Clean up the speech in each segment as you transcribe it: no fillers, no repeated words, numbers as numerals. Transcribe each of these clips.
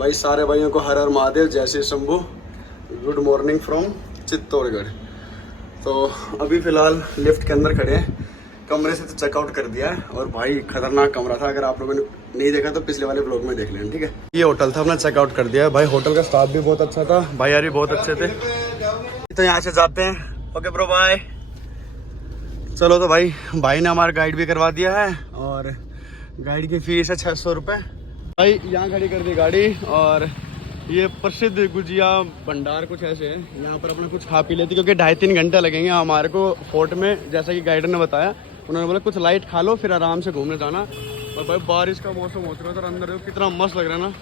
भाई सारे भाइयों को हर हर महादेव, जय Shri Shambhu. Good morning from Chittorgarh. तो अभी फ़िलहाल लिफ्ट के अंदर खड़े हैं, कमरे से तो चेकआउट कर दिया है और भाई खतरनाक कमरा था। अगर आप लोगों ने नहीं देखा तो पिछले वाले ब्लॉग में देख लेना, ठीक है। ये होटल था, अपना चेकआउट कर दिया है भाई। होटल का स्टाफ भी बहुत अच्छा था, भाई यार भी बहुत अच्छे थे। तो यहाँ से जाते हैं। Okay bro, bye. चलो तो भाई ने हमारा गाइड भी करवा दिया है और गाइड की फीस है 600 रुपये। भाई यहाँ खड़ी कर दी गाड़ी और ये प्रसिद्ध गुजिया भंडार कुछ ऐसे है, यहाँ पर अपना कुछ खा पी लेते क्योंकि 2.5-3 घंटे लगेंगे हमारे को फोर्ट में। जैसा कि गाइडर ने बताया, उन्होंने बोला कुछ लाइट खा लो फिर आराम से घूमने जाना। और भाई बारिश का मौसम हो चुका था, अंदर कितना मस्त लग रहा है ना।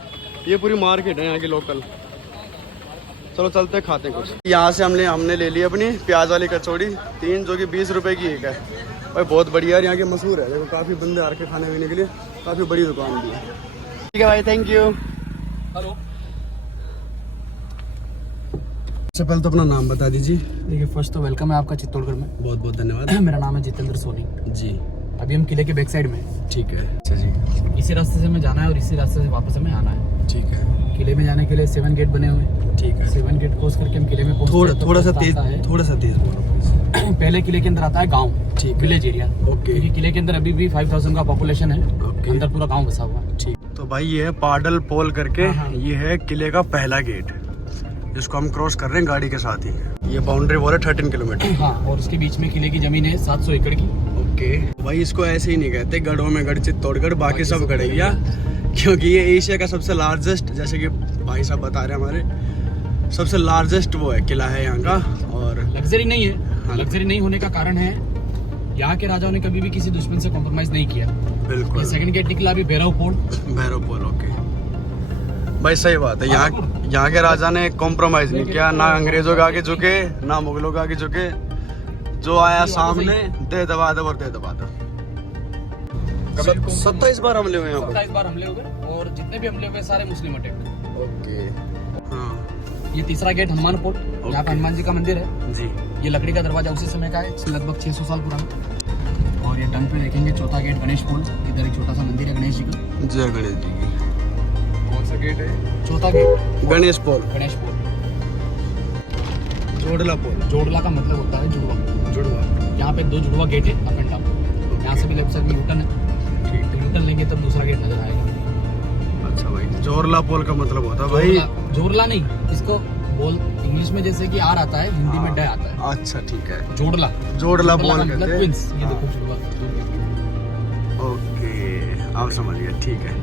ये पूरी मार्केट है यहाँ की लोकल। चलो चलते खाते कुछ। यहाँ से हमने ले ली अपनी प्याज वाली कचौड़ी 3, जो कि 20 रुपये की एक है। भाई बहुत बढ़िया है, यहाँ की मशहूर है। देखो काफ़ी बंदे आ रखे खाने पीने के लिए, काफ़ी बड़ी दुकान भी है। ठीक है भाई, थैंक यू। हेलो, सबसे पहले तो अपना नाम बता दीजिए। देखिए, फर्स्ट तो वेलकम है आपका चित्तौड़गढ़ में। बहुत बहुत धन्यवाद। मेरा नाम है जितेंद्र सोनी जी। अभी हम किले के बैक साइड में। ठीक है, अच्छा जी। इसी रास्ते से हमें जाना है और इसी रास्ते से वापस हमें आना है। ठीक है। किले में जाने के लिए 7 गेट बने हुए हैं। ठीक है। 7 गेट क्रॉस करके हम किले में पहुंचते हैं। थोड़ा सा तेज पहले किले के अंदर आता है गाँव, ठीक, विलेज एरिया। ओके। क्योंकि किले के अंदर अभी भी 5000 का पॉपुलेशन है। ओके। अंदर पूरा गाँव बसा हुआ है। ठीक। तो भाई ये है पाडल पोल करके, ये है किले का पहला गेट, जिसको हम क्रॉस कर रहे हैं गाड़ी के साथ ही। ये बाउंड्री वॉल है 13 किलोमीटर। हाँ, और उसके बीच में किले की जमीन है 700 एकड़ की। ओके भाई, इसको ऐसे ही नहीं कहते गढ़ों में गढ़ चित्तौड़गढ़, बाकी सब गढ़ैया, क्योंकि ये एशिया का सबसे लार्जेस्ट, जैसे कि भाई साहब बता रहे हैं हमारे, सबसे लार्जेस्ट वो है किला है यहाँ का। और लग्जरी नहीं है। लग्जरी नहीं होने का कारण है यहाँ के राजाओं ने कभी भी किसी दुश्मन से कॉम्प्रोमाइज नहीं किया। बिल्कुल। 2nd गेट निकला अभी भैरव पोल। ओके भाई, सही बात है। यहाँ के राजा ने कॉम्प्रोमाइज नहीं किया, ना अंग्रेजों के आगे झुके, ना मुगलों के आगे झुके। जो आया सामने दे दबा दो और दे दबा दो। 27 बार हमले हुए हैं। 27 बार हमले हुए और जितने भी हमले हुए सारे मुस्लिम अटैक। ओके। हाँ। ये तीसरा गेट हनुमान पोर्ट, यहाँ पे हनुमान जी का मंदिर है जी। ये लकड़ी का दरवाजा उसी समय का है, लगभग 600 साल पुराना। और ये टंग पे देखेंगे चौथा गेट गणेश पोल। इधर एक छोटा सा मंदिर है गणेश जी का। जय गणेश जी की। कौन सा गेट है? चौथा गेट गणेश पोल। जोड़ला पोल। जोड़ला का मतलब होता है जुड़वा। यहाँ पे 2 जुड़वा गेट है, अप एंड डाउन। यहाँ से भी लेफ्ट साइड में यूटर्न है। ठीक, तो यूटर्न लेंगे तब दूसरा गेट नजर आएगा। अच्छा भाई, जोरला पोल का मतलब होता है भाई? जोड़ला नहीं, इसको बोल इंग्लिश में जैसे कि आर आता है, हिंदी में ड आता है। अच्छा ठीक है। जोड़ला पोल कहते हैं। ट्विंस, ये देखो जुड़वा। ओके, आप समझ गए, ठीक है।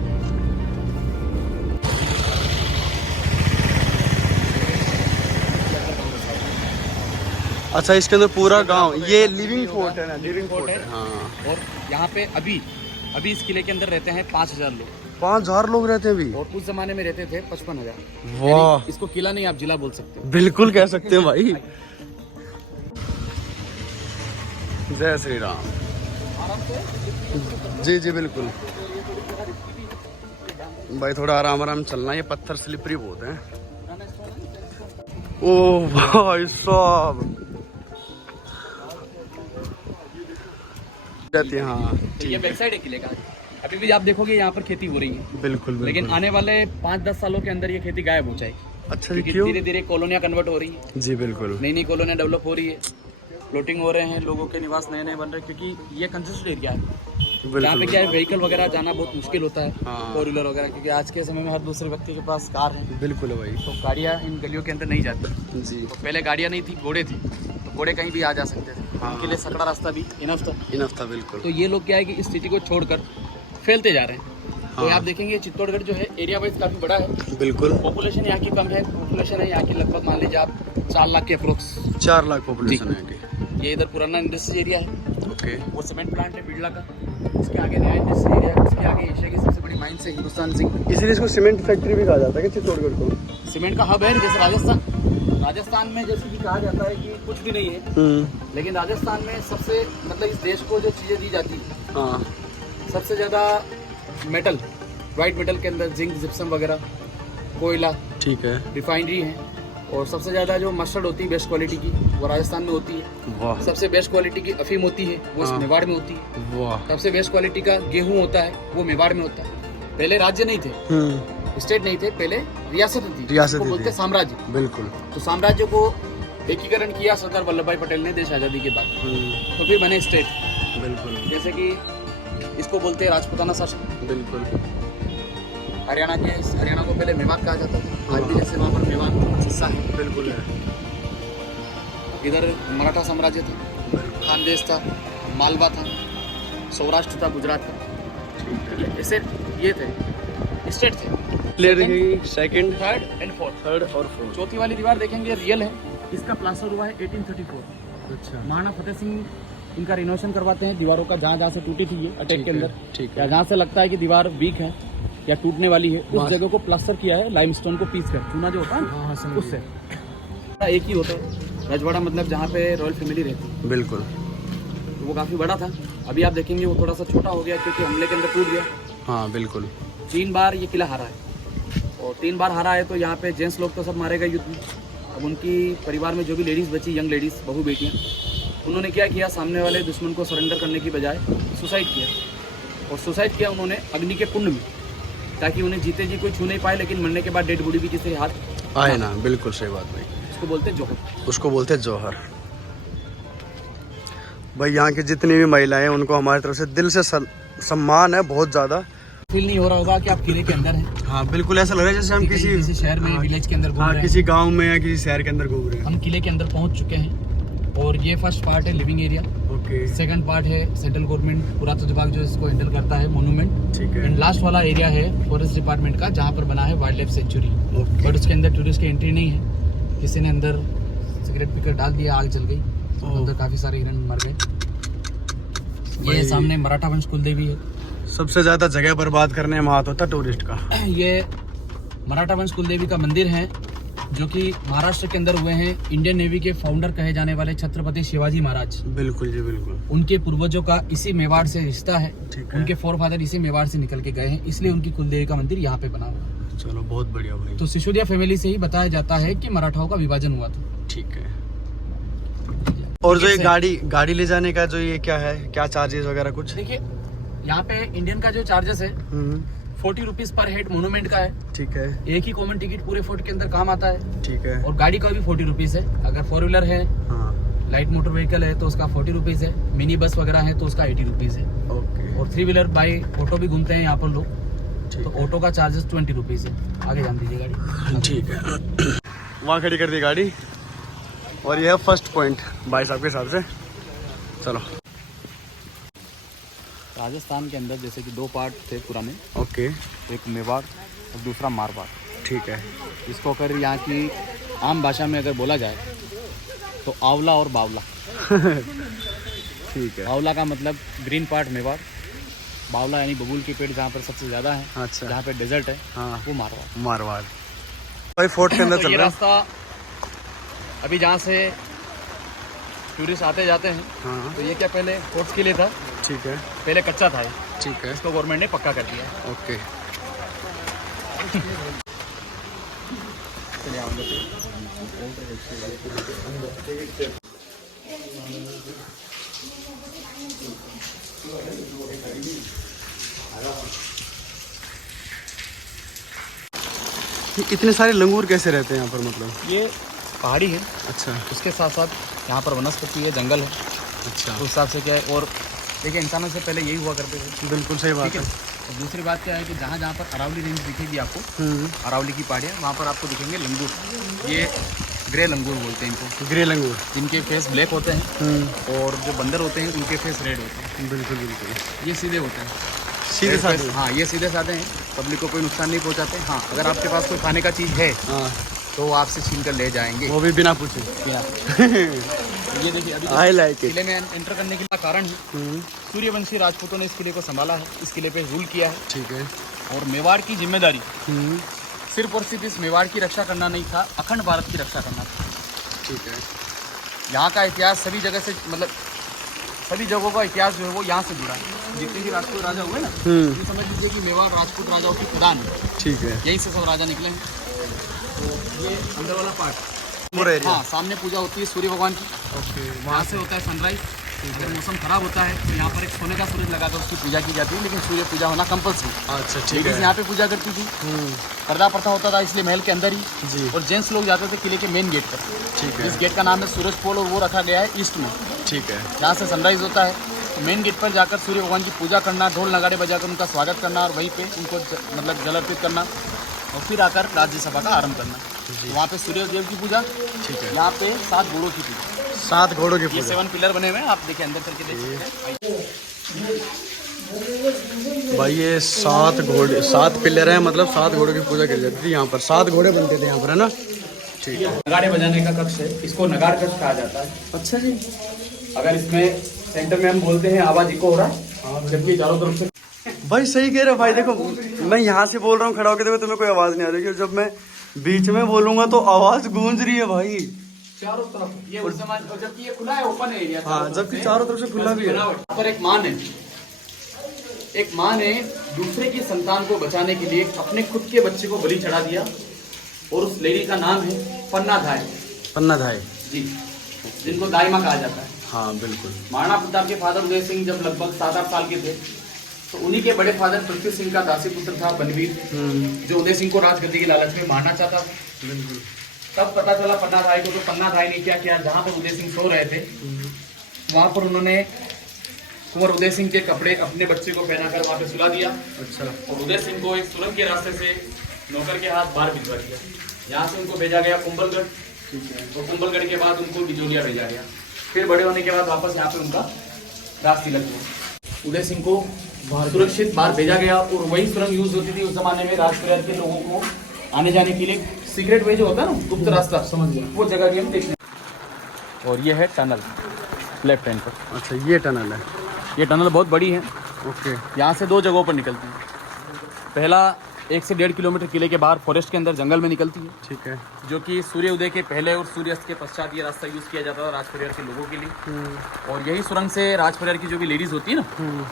अच्छा, इसके अंदर पूरा गांव, ये लिविंग फोर्ट है ना? लिविंग फोर्ट है, हाँ। और यहाँ पे अभी इस किले के अंदर रहते हैं 5000 लोग। 5000 लोग रहते हैं अभी? और उस जमाने में रहते थे 55,000। वाह। इसको किला नहीं, आप जिला बोल सकते हो। बिल्कुल कह सकते हैं भाई। जय श्री राम। जी जी बिल्कुल भाई, थोड़ा आराम चलना, ये पत्थर स्लिपरी बहुत हैं। ओ भाई साहब, हाँ। ये बैक साइड है किले का। अभी भी आप देखोगे यहाँ पर खेती हो रही है। बिल्कुल। लेकिन आने वाले 5-10 सालों के अंदर ये खेती गायब हो जाएगी। अच्छा, क्योंकि क्यों? धीरे धीरे कॉलोनियाँ कन्वर्ट हो रही है। जी बिल्कुल। नई कॉलोनियाँ डेवलप हो रही है, प्लॉटिंग हो रहे हैं, लोगों के निवास नए बन रहे हैं। क्योंकि ये कंजेस्टेड एरिया है, यहाँ पे क्या है, व्हीकल वगैरह जाना बहुत मुश्किल होता है, 4 व्हीलर वगैरह। क्योंकि आज के समय में हर दूसरे व्यक्ति के पास कार है। बिल्कुल भाई। तो गाड़ियाँ इन गलियों के अंदर नहीं जाती जी। तो पहले गाड़ियाँ नहीं थी, घोड़े थी, तो घोड़े कहीं भी आ जा सकते थे। उनके लिए सकड़ा रास्ता भी इनफ था। बिल्कुल। तो ये लोग क्या है कि इस स्थिति को छोड़कर फैलते जा रहे हैं। तो आप देखेंगे चित्तौड़गढ़ जो है एरिया वाइज काफी बड़ा है। बिल्कुल। पॉपुलेशन यहाँ की कम है, पॉपुलेशन है यहाँ की लगभग मान लीजिए आप 4 लाख के अप्रोक्स। 4 लाख पॉपुलेशन है। ये इधर पुराना इंडस्ट्री एरिया है। ओके। वो सीमेंट प्लांट है बिरला का। उसके आगे नया इंडस्ट्री एरिया है। उसके आगे एशिया की सबसे बड़ी माइंस है हिंदुस्तान जिंक। इसीलिए इसको सीमेंट फैक्ट्री भी कहा जाता है कि चित्तौड़गढ़ को? सीमेंट का हब है। जैसे राजस्थान में जैसे कि कहा जाता है कि कुछ भी नहीं है, लेकिन राजस्थान में सबसे मतलब इस देश को जो चीज़ें दी जाती है, सबसे ज़्यादा मेटल, वाइट मेटल के अंदर जिंक, जिप्सम वगैरह, कोयला, ठीक है, रिफाइनरी है। और सबसे ज़्यादा जो मस्टर्ड होती है बेस्ट क्वालिटी की, वो राजस्थान में होती है। वाह। सबसे बेस्ट क्वालिटी की अफीम होती है, वो मेवाड़ में होती है। वाह। सबसे बेस्ट क्वालिटी का गेहूं होता है, वो मेवाड़ में होता है। पहले राज्य नहीं थे, स्टेट नहीं थे, पहले रियासत थी, रियासत जिसको बोलते थी। साम्राज्य। बिल्कुल। तो साम्राज्य को एकीकरण किया सरदार वल्लभ भाई पटेल ने देश आज़ादी के बाद, तो फिर बने स्टेट। बिल्कुल जैसे कि इसको बोलते हैं राजपूताना शासन। बिल्कुल। हरियाणा को पहले मेवात कहा जाता था, आज भी जैसे वहाँ पर मेवात हिस्सा है। बिल्कुल है। इधर मराठा साम्राज्य था, खानदेश था, मालवा था, सौराष्ट्र था, गुजरात था। ठीक है, ऐसे ये थे, स्टेट थे। प्लेयर देखेंगे सेकंड, थर्ड एंड फोर्थ। और फोर्थ। चौथी वाली दीवार देखेंगे, रियल है, इसका प्लास्टर हुआ है 1834। अच्छा। महाराणा फतेह सिंह इनका रिनोवेशन करवाते हैं दीवारों का, जहाँ से टूटी थी ये अटैक के अंदर, ठीक या है। जहाँ से लगता है कि दीवार वीक है या टूटने वाली है, उस जगह को प्लास्टर किया है लाइमस्टोन को पीस कर, चूना जो होता है ना, उससे। एक ही होता है रजवाड़ा, मतलब जहाँ पे रॉयल फैमिली रहती है। बिल्कुल। तो वो काफ़ी बड़ा था, अभी आप देखेंगे वो थोड़ा सा छोटा हो गया क्योंकि हमले के अंदर टूट गया। हाँ बिल्कुल। 3 बार ये किला हारा है, और 3 बार हारा है, तो यहाँ पे जेंट्स लोग तो सब मारे गए युद्ध में। अब उनकी परिवार में जो भी लेडीज़ बची, यंग लेडीज़, बहू बेटियाँ, उन्होंने क्या किया, सामने वाले दुश्मन को सरेंडर करने की बजाय सुसाइड किया। और सुसाइड किया उन्होंने अग्नि के कुंड में, ताकि उन्हें जीते जी कोई छू नहीं पाए, लेकिन मरने के बाद डेड बॉडी भी किसी के हाथ आए ना। बिल्कुल सही बात भाई। उसको बोलते हैं जोहर। उसको बोलते हैं जौहर। भाई यहाँ की जितनी भी महिलाएं हैं उनको हमारी तरफ से दिल से सम्मान है, बहुत ज़्यादा। फील नहीं हो रहा होगा कि आप किले के अंदर हैं। हाँ बिल्कुल, ऐसा लग रहा है जैसे हम किसी शहर में, विलेज के अंदर घूम रहे हैं। किसी गांव में या किसी शहर के अंदर घूम रहे हैं। हम किले के अंदर पहुंच चुके हैं, और ये फर्स्ट पार्ट है living area. Okay. Second part है सेंट्रल गवर्नमेंट पुरातत्व विभाग जो इसको हैंडल करता है, मोन्यूमेंट। ठीक है। एंड लास्ट वाला एरिया है फॉरेस्ट डिपार्टमेंट का, जहाँ पर बना है वाइल्ड लाइफ सेंचुरी। बट उसके अंदर टूरिस्ट की एंट्री नहीं है। किसी ने अंदर सिगरेट पीकर डाल दिया, आग जल गई, अंदर काफी सारे हिरण मर गए। ये सामने मराठा वंश कुलदेवी है। सबसे ज्यादा जगह बर्बाद करने में हाथ होता टूरिस्ट का। ये मराठा वंश कुलदेवी का मंदिर है, जो कि महाराष्ट्र के अंदर हुए हैं। इंडियन नेवी के फाउंडर कहे जाने वाले छत्रपति शिवाजी महाराज, बिल्कुल जी बिल्कुल, उनके पूर्वजों का इसी मेवाड़ से रिश्ता है। ठीक है। उनके फोरफादर इसी मेवाड़ से निकल के गए हैं, इसलिए उनकी कुलदेवी का मंदिर यहाँ पे बना हुआ है। चलो बहुत बढ़िया भाई। तो सिसोदिया फैमिली से ही बताया जाता है कि मराठाओं का विभाजन हुआ था। ठीक है। और जो ये गाड़ी ले जाने का जो ये क्या है, क्या चार्जेस वगैरह कुछ? देखिए, यहाँ पे इंडियन का जो चार्जेस है 40 रुपीज पर हेड मोनूमेंट का है। ठीक है। एक ही कॉमन टिकट पूरे फोर्ट के अंदर काम आता है। ठीक है। और गाड़ी का भी 40 रुपीज है। अगर 4 व्हीलर है, हाँ। लाइट मोटर व्हीकल है तो उसका 40 रुपीज है। मिनी बस वगैरह है तो उसका 80 रुपीज है। ओके। और 3 व्हीलर बाई ऑटो भी घूमते हैं यहाँ पर लोग, तो है। ऑटो का चार्जेस 20 रुपीज है। आगे जान दीजिए गाड़ी। ठीक है। वहाँ खड़ी कर दी गाड़ी, और ये है फर्स्ट पॉइंट भाई साहब के हिसाब से। चलो। राजस्थान के अंदर जैसे कि 2 पार्ट थे पुराने, ओके। एक मेवाड़ और दूसरा मारवाड़। ठीक है। इसको अगर यहाँ की आम भाषा में अगर बोला जाए तो आंवला और बावला। ठीक है। आंवला का मतलब ग्रीन पार्ट मेवाड़, बावला यानी बबूल के पेड़ जहाँ पर सबसे ज़्यादा है, अच्छा। जहाँ पे डेजर्ट है, हाँ। वो मारवाड़। मारवाड़। भाई फोर्ट के अंदर तो चल ये रहा है। रास्ता अभी जहाँ से टूरिस्ट आते जाते हैं, हाँ। तो ये क्या पहले फोर्ट्स के लिए था, ठीक है। पहले कच्चा था ये, ठीक है। इसको गवर्नमेंट ने पक्का कर दिया। ओके। चलिए हम लोग इतने सारे लंगूर कैसे रहते हैं यहाँ पर, मतलब? ये पहाड़ी है, अच्छा। उसके साथ साथ यहाँ पर वनस्पति है, जंगल है। अच्छा। उस हिसाब से क्या है, और देखिए इंसानों से पहले यही हुआ करते थे। बिल्कुल सही बात ठीक है। है। और दूसरी बात क्या है कि जहाँ जहाँ पर अरावली रेंज दिखेगी आपको, अरावली की पहाड़ियाँ, वहाँ पर आपको दिखेंगे लंगूर। ये ग्रे लंगूर बोलते हैं इनको, ग्रे लंगूर। जिनके फेस ब्लैक होते हैं, और जो बंदर होते हैं उनके फेस रेड होते हैं। बिल्कुल बिल्कुल। ये सीधे होते हैं, सीधे Red face, साधे। हाँ ये सीधे साधे हैं, पब्लिक को कोई नुकसान नहीं पहुँचाते। हाँ, अगर आपके पास कोई खाने का चीज़ है हाँ, तो वो आपसे छीन कर ले जाएंगे। वो भी बिना पूछे। ये देखिए, अभी आई लाइक इट। किले में एंटर करने का कारण है सूर्यवंशी राजपूतों ने इस किले को संभाला है, इस किले पे रूल किया है। ठीक है। और मेवाड़ की जिम्मेदारी सिर्फ और सिर्फ इस मेवाड़ की रक्षा करना नहीं था, अखंड भारत की रक्षा करना था। ठीक है। यहाँ का इतिहास सभी जगह से, मतलब सभी जगहों का इतिहास जो है वो यहाँ से जुड़ा है। जितने भी राजपूत राजा हुए ना, ये समझ लीजिए कि मेवाड़ राजपूत राजाओं की प्रधान है। ठीक है। यहीं से सब राजा निकले हैं। तो ये अंदर वाला पार्ट, पूरा एरिया। हाँ, सामने पूजा होती है सूर्य भगवान की। ओके। वहाँ से होता है सनराइज, जब मौसम खराब होता है तो यहाँ पर एक सोने का सूरज लगाकर उसकी पूजा की जाती है, लेकिन सूर्य पूजा होना कंपल्सरी। अच्छा ठीक लेडीज है। यहाँ पे पूजा करती थी, पर्दा प्रथा होता था इसलिए महल के अंदर ही, जी और जेंट्स लोग जाते थे किले के मेन गेट पर। ठीक है। इस गेट का नाम है सूरज पोल और वो रखा गया है ईस्ट में, ठीक है। जहाँ से सनराइज होता है। तो मेन गेट पर जाकर सूर्य भगवान की पूजा करना, ढोल नगाड़े बजाकर उनका स्वागत करना और वहीं पे उनको मतलब जल अर्पित करना और फिर आकर राज्यसभा का आरंभ करना। तो वहाँ पे सूर्य देव की पूजा, ठीक है। यहाँ पे 7 घोड़ों की पूजा, 7 घोड़ों की ये पूजा। 7 पिलर बने हुए हैं, आप देखिए अंदर चल के देख सकते हैं। भाई ये 7 घोड़े, 7 पिलर हैं, मतलब 7 घोड़ों की पूजा की जाती थी यहाँ पर। 7 घोड़े बनते थे यहाँ पर, है ना? ठीक है। नगाड़े बजाने का कक्ष है, इसको नगाड़ कक्ष कहा जाता है। अच्छा जी। अगर इसमें सेंटर में हम बोलते हैं आवाज इको हो रहा है, जबकि चारों तरफ से भाई सही कह रहे हो भाई। देखो मैं यहाँ से बोल रहा हूँ खड़ा होकर, देखो तुम्हें कोई आवाज़ नहीं आ रही है। जब मैं बीच में बोलूँगा तो आवाज़ गूंज रही है भाई। चारों तरफ ये उस समय, जबकि ये खुला है, ओपन एरिया। हाँ, जबकि चारों तरफ से खुला भी है। यहाँ पर एक माँ ने दूसरे की संतान को बचाने के लिए अपने खुद के बच्चे को बलि चढ़ा दिया, और उस लेडी का नाम है पन्ना धाय। पन्ना धाय जी, जिनको दाई माँ कहा जाता है। हाँ बिल्कुल। महाराणा प्रताप के फादर उदय सिंह जब लगभग 7-8 साल के थे, तो उन्हीं के बड़े फादर पृथ्वी सिंह का दासी पुत्र था बनवीर, जो उदय सिंह को राजगद्दी के लालच में मारना चाहता था। बिल्कुल। तब पता चला पन्ना धाय को, तो पन्ना धाय ने क्या किया, जहाँ पर उदय सिंह सो रहे थे वहाँ पर उन्होंने कुंवर उदय सिंह के कपड़े अपने बच्चे को पहनाकर वहाँ पे सुला दिया। अच्छा। और उदय सिंह को एक सुरंग के रास्ते से नौकर के हाथ बाहर भिजवा दिया। यहाँ से उनको भेजा गया कुंभलगढ़, और कुंभलगढ़ के बाद उनको बिजोलिया भेजा गया। फिर बड़े होने के बाद वापस यहाँ पे उनका राज तिलक हुआ। उदय सिंह को सुरक्षित बाहर भेजा गया, और वही सुरंग यूज होती थी उस जमाने में राजपरिवार के लोगों को आने जाने के लिए। सीक्रेट वे जो होता है ना, गुप्त रास्ता, समझ गया, वो जगह की हम देखने। और ये है टनल लेफ्ट हैंड पर। अच्छा ये टनल है। ये टनल बहुत बड़ी है। ओके। यहाँ से 2 जगहों पर निकलती है। पहला 1 से 1.5 किलोमीटर किले के बाहर फॉरेस्ट के अंदर जंगल में निकलती है, ठीक है। जो कि सूर्य उदय के पहले और सूर्यास्त के पश्चात ये रास्ता यूज़ किया जाता था राज परिवार के लोगों के लिए। और यही सुरंग से राज परिवार की जो भी लेडीज़ होती है ना,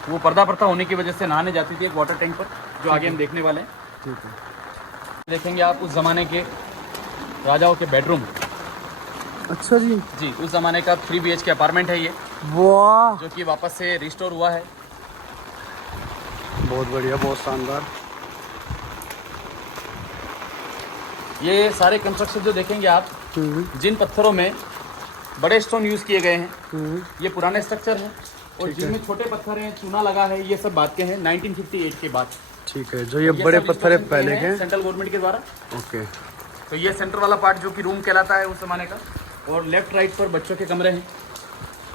वो पर्दा प्रथा होने की वजह से नहाने जाती थी एक वाटर टैंक पर, जो आगे हम देखने वाले हैं। ठीक है। देखेंगे आप उस ज़माने के राजाओं के बेडरूम। अच्छा जी। जी, उस ज़माने का 3 BHK अपार्टमेंट है ये, वाह, जो कि वापस से रिस्टोर हुआ है। बहुत बढ़िया, बहुत शानदार। ये सारे कंस्ट्रक्शन जो देखेंगे आप, जिन पत्थरों में बड़े स्टोन यूज़ किए गए हैं, ये पुराने स्ट्रक्चर हैं, और जिनमें छोटे पत्थर हैं, चूना लगा है, ये सब बात के हैं 1958 के बाद। ठीक है। जो ये बड़े पत्थर है पहले के, सेंट्रल गवर्नमेंट के द्वारा। ओके। तो ये सेंटर वाला पार्ट जो कि रूम कहलाता है उस जमाने का, और लेफ्ट राइट पर बच्चों के कमरे हैं,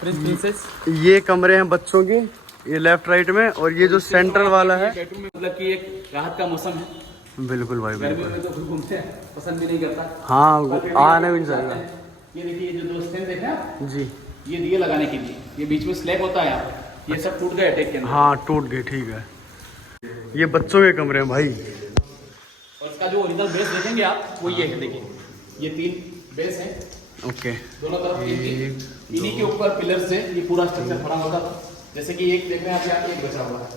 प्रिंस प्रिंसेस। ये कमरे हैं बच्चों के, ये लेफ्ट राइट में, और ये जो सेंटर वाला है, बेडरूम में मतलब कि एक राहत का मौसम है। बिल्कुल भाई बिल्कुल। गर्मी में तो घूमते हैं, पसंद भी नहीं करता। हाँ, आने भी नहीं चाहिए। ये देखिए, ये जो 2 स्टैंड देखे आप, जी, ये दिए लगाने के लिए, ये बीच में स्लैब होता है यहाँ, ये सब टूट गए अटैक के अंदर। हाँ टूट गए, ठीक है। ये बच्चों के कमरे हैं भाई। और इसका जो ओरिजिनल बेस देखेंगे आप, वो ये है, देखिए ये 3 बेस हैं, ओके। दोनों तरफ इन्हीं के ऊपर पिलर से ये पूरा स्ट्रक्चर खड़ा होता था। जैसे कि एक देख रहे हैं आप, यहाँ एक बचा हुआ है।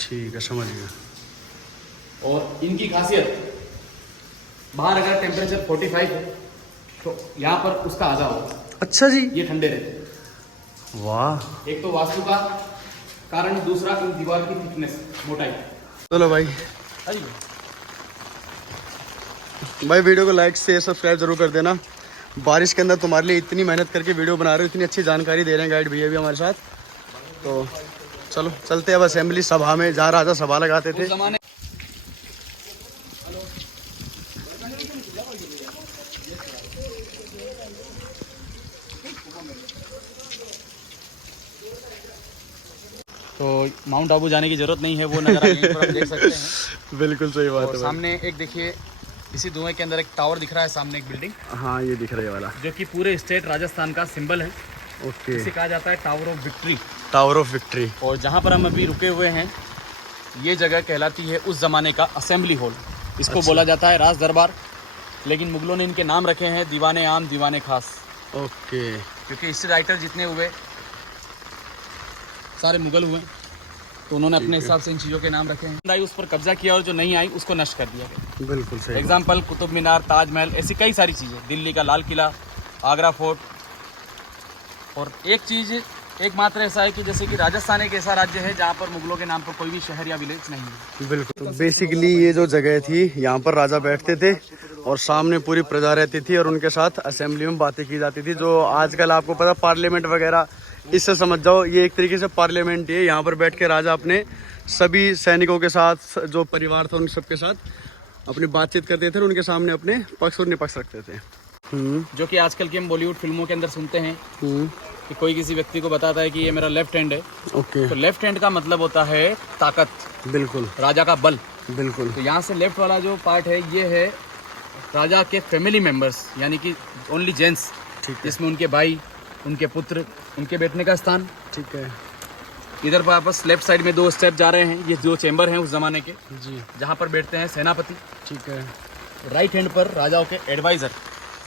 ठीक है, समझ गया। और इनकी खासियत, बाहर अगर टेम्परेचर 45 है तो यहाँ पर उसका आधा होगा। अच्छा जी। ये ठंडे रहते। वाह। एक तो वास्तु का कारण, दूसरा इन दीवार की थिकनेस, मोटाई। चलो भाई, भाई वीडियो को लाइक शेयर सब्सक्राइब जरूर कर देना। बारिश के अंदर तुम्हारे लिए इतनी मेहनत करके वीडियो बना रहे हो, इतनी अच्छी जानकारी दे रहे हैं गाइड भैया भी हमारे साथ। तो चलो चलते हैं अब असेंबली सभा में, जहाँ राजा सभा लगाते थे। तो माउंट आबू जाने की जरूरत नहीं है, वो नज़ारा यहीं पर हम देख सकते हैं। बिल्कुल सही बात और है। सामने एक देखिए, इसी धुएं के अंदर एक टावर दिख रहा है, सामने एक बिल्डिंग। हाँ ये दिख रहा है वाला, जो कि पूरे स्टेट राजस्थान का सिंबल है। ओके। इसे कहा जाता है tower of victory. Tower of victory. और जहाँ पर हम अभी रुके हुए हैं, ये जगह कहलाती है उस ज़माने का असेंबली हॉल। इसको बोला जाता है राज दरबार, लेकिन मुगलों ने इनके नाम रखे हैं दीवाने आम, दीवाने खास। ओके। क्योंकि हिस्ट्री राइटर जितने हुए सारे मुगल हुए, तो उन्होंने अपने हिसाब से इन चीज़ों के नाम रखे हैं। उस पर कब्जा किया और जो नहीं आई उसको नष्ट कर दिया गया। बिल्कुल सही। एग्जाम्पल कुतुब मीनार, ताजमहल, ऐसी कई सारी चीज़ें, दिल्ली का लाल किला, आगरा फोर्ट, और एक चीज़ एकमात्र ऐसा है कि जैसे कि राजस्थान एक ऐसा राज्य है जहाँ पर मुगलों के नाम पर कोई भी शहर या विलेज नहीं है। बिल्कुल। तो बेसिकली ये जो जगह थी, यहाँ पर राजा बैठते थे और सामने पूरी प्रजा रहती थी और उनके साथ असेंबली में बातें की जाती थी। जो आजकल आपको पता पार्लियामेंट वगैरह, इससे समझ जाओ ये एक तरीके से पार्लियामेंट ही है। यहाँ पर बैठ के राजा अपने सभी सैनिकों के साथ, जो परिवार था उन सबके साथ अपनी बातचीत करते थे, उनके सामने अपने पक्ष और निपक्ष रखते थे। जो कि आजकल की हम बॉलीवुड फिल्मों के अंदर सुनते हैं कि कोई किसी व्यक्ति को बताता है कि ये मेरा लेफ्ट हैंड है। ओके। तो लेफ्ट हैंड का मतलब होता है ताकत, बिल्कुल, राजा का बल। बिल्कुल। तो यहाँ से लेफ्ट वाला जो पार्ट है ये है राजा के फैमिली मेंबर्स, यानी कि ओनली जेंट्स, जिसमें उनके भाई, उनके पुत्र, उनके बैठने का स्थान। ठीक है। इधर पर वापस लेफ्ट साइड में 2 स्टेप जा रहे हैं, ये 2 चेंबर हैं उस जमाने के जी, जहाँ पर बैठते हैं सेनापति। ठीक है। राइट हैंड पर राजाओं के एडवाइजर,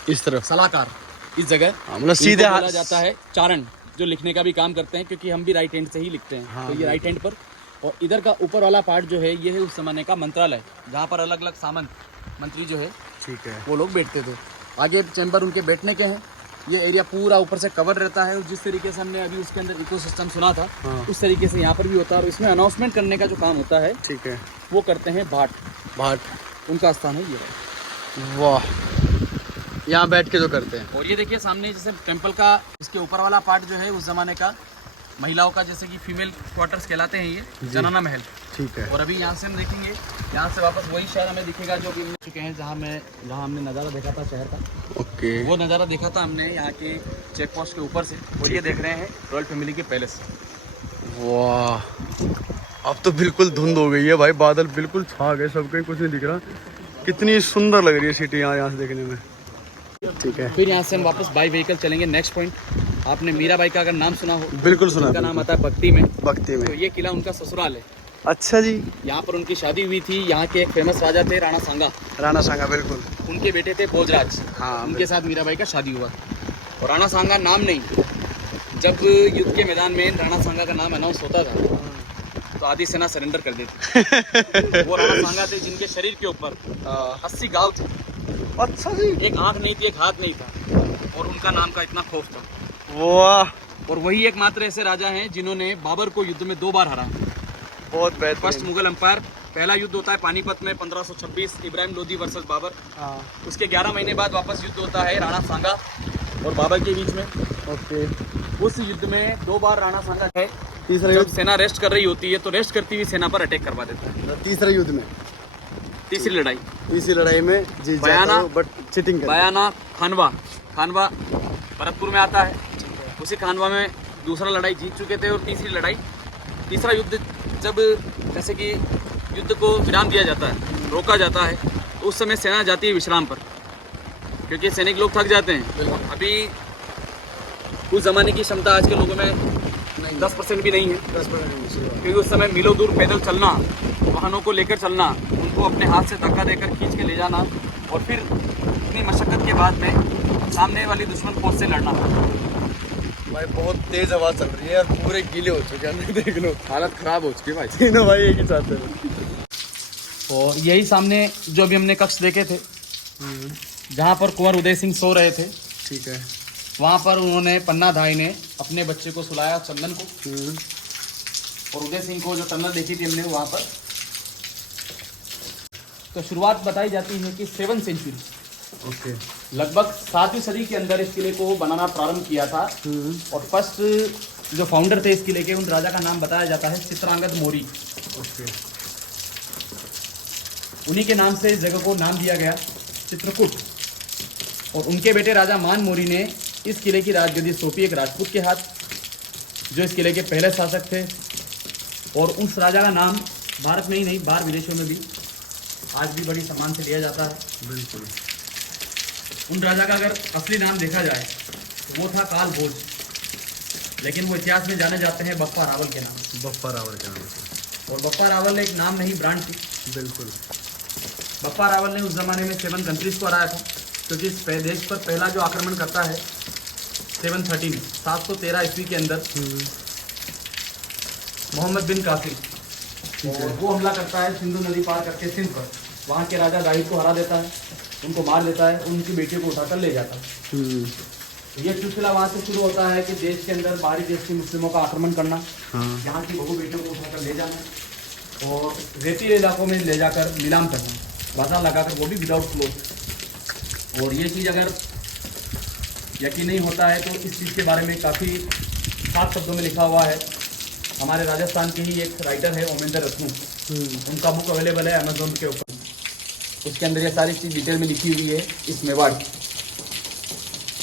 इस तरफ सलाहकार, इस जगह मतलब सीधे इनको बोला जाता है चारण, जो लिखने का भी काम करते हैं, क्योंकि हम भी राइट हैंड से ही लिखते हैं। हाँ, तो ये राइट हैंड पर, और इधर का ऊपर वाला पार्ट जो है ये है उस जमाने का मंत्रालय, जहाँ पर अलग अलग सामंत मंत्री जो है, ठीक है, वो लोग बैठते थे। आगे चैम्बर उनके बैठने के हैं। ये एरिया पूरा ऊपर से कवर रहता है, जिस तरीके से हमने अभी उसके अंदर इकोसिस्टम सुना था, हाँ, उस तरीके से यहाँ पर भी होता है। और इसमें अनाउंसमेंट करने का जो काम होता है, ठीक है, वो करते हैं भाट। भाट, उनका स्थान है ये। वाह, यहाँ बैठ के जो करते हैं। और ये देखिए सामने जैसे टेम्पल का इसके ऊपर वाला पार्ट जो है उस जमाने का महिलाओं का, जैसे कि फीमेल क्वार्टर्स कहलाते हैं ये, जनाना महल। ठीक है। और अभी यहाँ से हम देखेंगे, यहाँ से वापस वही शहर हमें दिखेगा जो कि हम चुके हैं, जहाँ हमने नज़ारा देखा था शहर का। ओके। वो नज़ारा देखा था हमने यहाँ के चेक पोस्ट के ऊपर से। और ये देख रहे हैं रॉयल फैमिली के पैलेस। वाह, अब तो बिल्कुल धुंध हो गई है भाई, बादल बिल्कुल छा गए, सब कहीं कुछ नहीं दिख रहा। कितनी सुंदर लग रही है सिटी यहाँ से देखने में। ठीक है। फिर यहाँ से हम वापस बाई व्हीकल चलेंगे नेक्स्ट पॉइंट। आपने मीराबाई का अगर नाम सुना हो? बिल्कुल सुना। उनका नाम आता है भक्ति में। भक्ति में। तो ये किला उनका ससुराल है। अच्छा जी। यहाँ पर उनकी शादी हुई थी। यहाँ के एक फेमस राजा थे राणा सांगा। राणा सांगा, बिल्कुल। उनके बेटे थे भोजराज। हाँ, उनके साथ मीराबाई का शादी हुआ। और राणा सांगा नाम नहीं, जब युद्ध के मैदान में राणा सांगा का नाम अनाउंस होता था तो आधी सेना सरेंडर कर देती। वो राणा सांगा थे जिनके शरीर के ऊपर 80 घाव थे। अच्छा जी। एक आंख नहीं थी, एक हाथ नहीं था, और उनका नाम का इतना खौफ था। वाह। और वही एकमात्र ऐसे राजा हैं जिन्होंने बाबर को युद्ध में 2 बार हराया। बहुत बेहतरीन। फर्स्ट मुगल एम्पायर, पहला युद्ध होता है पानीपत में 1526, इब्राहिम लोदी वर्सेस बाबर। उसके 11 महीने बाद वापस युद्ध होता है राणा सांगा और बाबर के बीच में। ओके। उस युद्ध में 2 बार राणा सांगा है। तीसरा जब युद्ध, सेना रेस्ट कर रही होती है तो रेस्ट करती हुई सेना पर अटैक करवा देता है। तीसरे युद्ध में, तीसरी लड़ाई, तीसरी लड़ाई में जीत बयाना, जाता है, बट चीटिंग कर। बयाना, खानवा। खानवा भरतपुर में आता है। उसी खानवा में दूसरा लड़ाई जीत चुके थे। और तीसरी लड़ाई, तीसरा युद्ध जब जैसे कि युद्ध को विराम दिया जाता है, रोका जाता है, तो उस समय सेना जाती है विश्राम पर, क्योंकि सैनिक लोग थक जाते हैं। अभी उस ज़माने की क्षमता आज के लोगों में 10% भी नहीं है। 10%। क्योंकि उस समय मीलों दूर पैदल चलना, वाहनों को लेकर चलना, उनको अपने हाथ से धक्का देकर खींच के ले जाना, और फिर इतनी मशक्क़त के बाद में सामने वाली दुश्मन फौज से लड़ना। भाई बहुत तेज हवा चल रही है और पूरे गीले हो चुके हैं, देख लो, हालत ख़राब हो चुकी है भाई। तीनों भाई एक ही साथ हैं। और यही सामने जो अभी हमने कक्ष देखे थे, जहाँ पर कुंवर उदय सिंह सो रहे थे, ठीक है। वहाँ पर उन्होंने पन्ना धाई ने अपने बच्चे को सुलाया, चंदन को। और उदय सिंह को जो टनल देखी थी हमने वहाँ पर, तो शुरुआत बताई जाती है कि 7वीं सेंचुरी, ओके, लगभग 7वीं सदी के अंदर इस किले को बनाना प्रारंभ किया था। और फर्स्ट जो फाउंडर थे इस किले के, उन राजा का नाम बताया जाता है चित्रांगद मौर्य। ओके। उन्हीं के नाम से इस जगह को नाम दिया गया चित्रकूट। और उनके बेटे राजा मान मौर्य ने इस किले की राजगद्दी सौंपी एक राजपूत के हाथ, जो इस किले के पहले शासक थे। और उस राजा का नाम भारत में ही नहीं, बाहर विदेशों में भी आज भी बड़ी सम्मान से लिया जाता है। बिल्कुल। उन राजा का अगर असली नाम देखा जाए तो वो था काल भोज, लेकिन वो इतिहास में जाने जाते हैं बप्पा रावल के नाम। बप्पा रावल के नाम से। और बप्पा रावल एक नाम नहीं, ब्रांड थी। बिल्कुल। बप्पा रावल ने उस ज़माने में 7 कंट्रीज़ को हराया था, क्योंकि इस देश पर पहला जो आक्रमण करता है 713 में, 713 ईस्वी के अंदर मोहम्मद बिन कासिम, और वो हमला करता है सिंधु नदी पार करके सिंध पर। वहाँ के राजा दाहिर को हरा देता है, उनको मार देता है, उनकी बेटी को उठाकर ले जाता है। ये सिलसिला वहाँ से शुरू होता है कि देश के अंदर बाहरी देश के मुस्लिमों का आक्रमण करना, यहाँ की बहू बेटियों को उठाकर ले जाना और रेतीले इलाकों में ले जाकर नीलाम करना, बाजार लगाकर, वो भी विदाउट क्लोथ। और ये चीज़ अगर यकीन नहीं होता है तो इस चीज़ के बारे में काफ़ी साफ शब्दों में लिखा हुआ है। हमारे राजस्थान के ही एक राइटर है ओमेंद्र रत्नू, उनका बुक अवेलेबल है अमेजोन के ऊपर। उसके अंदर ये सारी चीज़ डिटेल में लिखी हुई है इस मेवाड़।